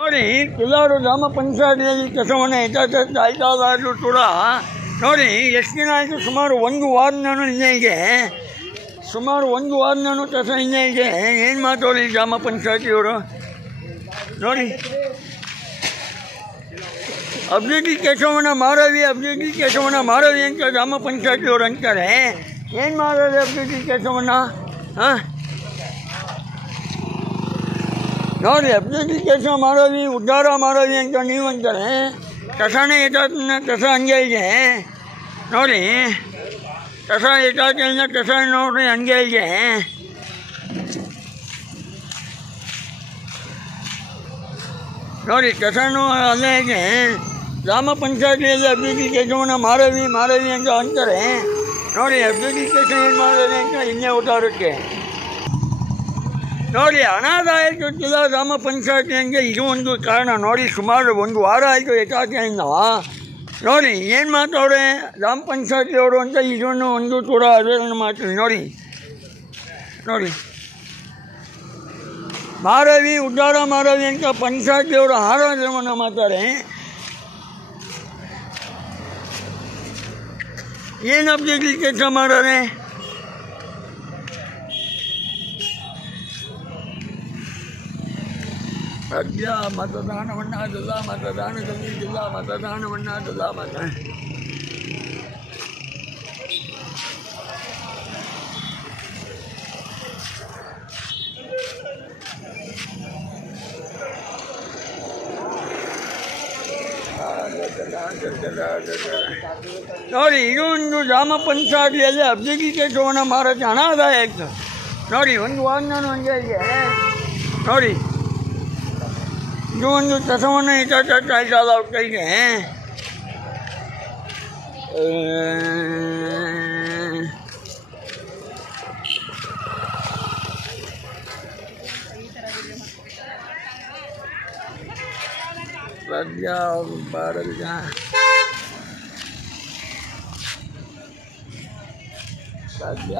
ನೋಡಿ ಕಿಲಾರು ಗ್ರಾಮ ಪಂಚಾಯತಿಯಲ್ಲಿ ಕೆಲಸವನ್ನು ಆಯ್ತಾದಾದರೂ ಕೂಡ ನೋಡಿ ಎಷ್ಟು ದಿನ ಆಯಿತು, ಸುಮಾರು ಒಂದು ವಾರನೂ ಹಿಂದೆ ಸುಮಾರು ಒಂದು ವಾರನೂ ಕೆಲಸ ಹಿಂದೆ ಏನು ಮಾತಾಡಿ ಗ್ರಾಮ ಪಂಚಾಯತಿಯವರು ನೋಡಿ ಅಭಿವೃದ್ಧಿ ಕೆಲಸವನ್ನು ಮಾಡೋವಿ ಅಂತ ಗ್ರಾಮ ಪಂಚಾಯತಿಯವರು ಅಂತಾರೆ. ಏನು ಮಾಡೋದು ಅಭಿವೃದ್ಧಿ ಕೆಲಸವನ್ನು? ಹಾಂ ನೋಡಿ ಅಭಿವೃದ್ಧಿ ಕೆಲಸ ಮಾಡೋದು ಉದ್ಧಾರ ಮಾಡೋದು ಅಂತ ನೀವು ಅಂತಾರೆ. ಕಸನೇ ಕಸ ಹಂಗೆ ಇದೆ ನೋಡಿ, ಕಸ ಕಸ ನೋಡ್ರಿ ಹಂಗೆ ಇದೆ. ನೋಡಿ ಕಸನೂ ಅಲ್ಲೇ ಇದೆ. ಗ್ರಾಮ ಪಂಚಾಯತಿಯಲ್ಲಿ ಅಭಿವೃದ್ಧಿ ಕೆಲಸವನ್ನು ಮಾಡೋವಿ ಅಂತ ಅಂತಾರೆ. ನೋಡಿ ಅಭಿವೃದ್ಧಿ ಕೆಲಸ ಏನು ಮಾಡೋದು ಅಂತ ಇನ್ನೇ ಉದಾರಕ್ಕೆ ನೋಡಿ ಅನಾದಾಯ ಗೊತ್ತಿಲ್ಲ ಗ್ರಾಮ ಪಂಚಾಯತಿಗೆ ಇದು ಒಂದು ಕಾರಣ. ನೋಡಿ ಸುಮಾರು ಒಂದು ವಾರ ಆಯಿತು ಯಥಾರ್ಥೆಯಿಂದ ನೋಡಿ ಏನು ಮಾತಾವ್ರೆ ಗ್ರಾಮ ಪಂಚಾಯತಿಯವರು ಅಂತ ಇದನ್ನು ಒಂದು ಕೂಡ ಅದನ್ನು ಮಾಡ್ತೀವಿ. ನೋಡಿ ಮಾರವಿ ಉದ್ಧಾರ ಮಾರವಿ ಅಂತ ಪಂಚಾಯತಿಯವರು ಆರಾಧನೆಯನ್ನು ಮಾಡ್ತಾರೆ. ಏನು ಅಭಿವೃದ್ಧಿ ಕೆಲಸ ಮಾಡೋರೆ? ಸದ್ಯ ಮತದಾನವನ್ನಾಗಲ್ಲ, ಮತದಾನದಲ್ಲಿ ಜಿಲ್ಲಾ ಮತದಾನವನ್ನಾಗಲ್ಲ ನೋಡಿ ಇದು ಒಂದು ಗ್ರಾಮ ಪಂಚಾಯತಿಯಲ್ಲಿ ಅಭಿವೃದ್ಧಿ ಕೆಲಸವನ್ನು ಮಾಡೋಕ್ಕೆ ಅನಾದಾಯ ಆಯಿತು. ನೋಡಿ ಒಂದು ವಾರ ನಾನು ಹಂಗೆ ಇದೆ ನೋಡಿ ಇದು ಒಂದು ಕಸವನ್ನು ಇಟ್ಟಾಯ್ತಲ್ಲ ಅವ್ರ ಕೈಗೆ. ಸದ್ಯ ಬಾರಲ್ಲ ಸದ್ಯ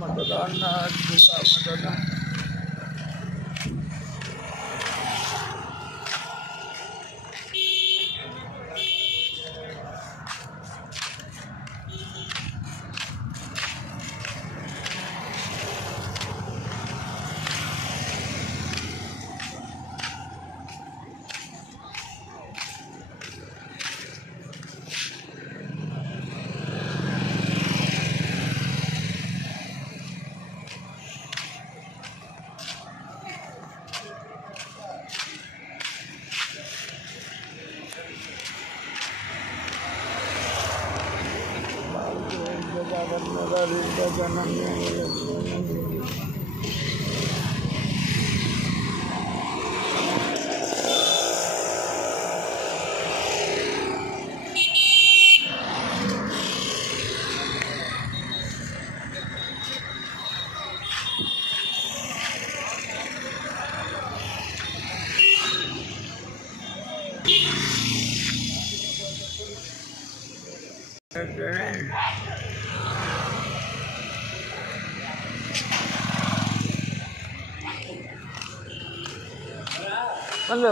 ಮತದಾನ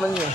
ಬಂದೆ